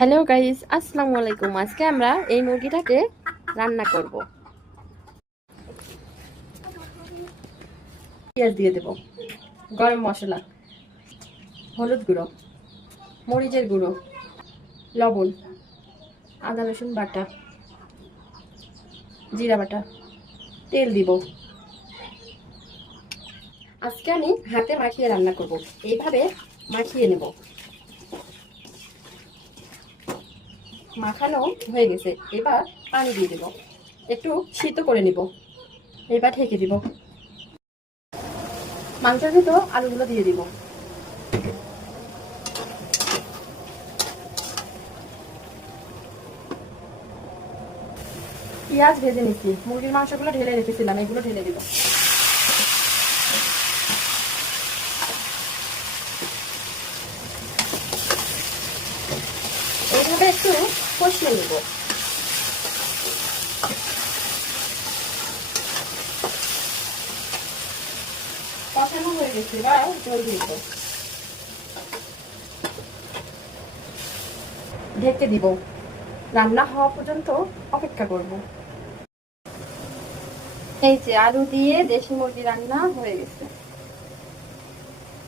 Hello guys, আসসালামু আলাইকুম। আজকে আমরা এই মুরগিটাকে রান্না করব। পেঁয়াজ দিয়ে দেব, গরম মশলা, হলুদ গুঁড়ো, মরিচের গুঁড়ো, লবণ, আদা রসুন বাটা, জিরা বাটা, তেল দিব। আজকে আমি হাতে মাখিয়ে রান্না করব। এইভাবে মাখিয়ে নেব। মাখানো হয়ে গেছে, এবার পানি দিয়ে দেব, একটু সিদ্ধ করে নিব। এবার ঢেকে দিব। মাংসের ভিতর আলুগুলো দিয়ে দিব। পেঁয়াজ ভেজে নিচ্ছি, মুরগির মাংসগুলো ঢেলে রেখেছিলাম, এগুলো ঢেলে দিব। এইভাবে একটু কষিয়ে নেব। কষানো হয়ে গেছে, এবার জল দিব। ঢেকে দিব, রান্না হওয়া পর্যন্ত অপেক্ষা করব। এই যে আলু দিয়ে দেশি মুরগি রান্না হয়ে গেছে।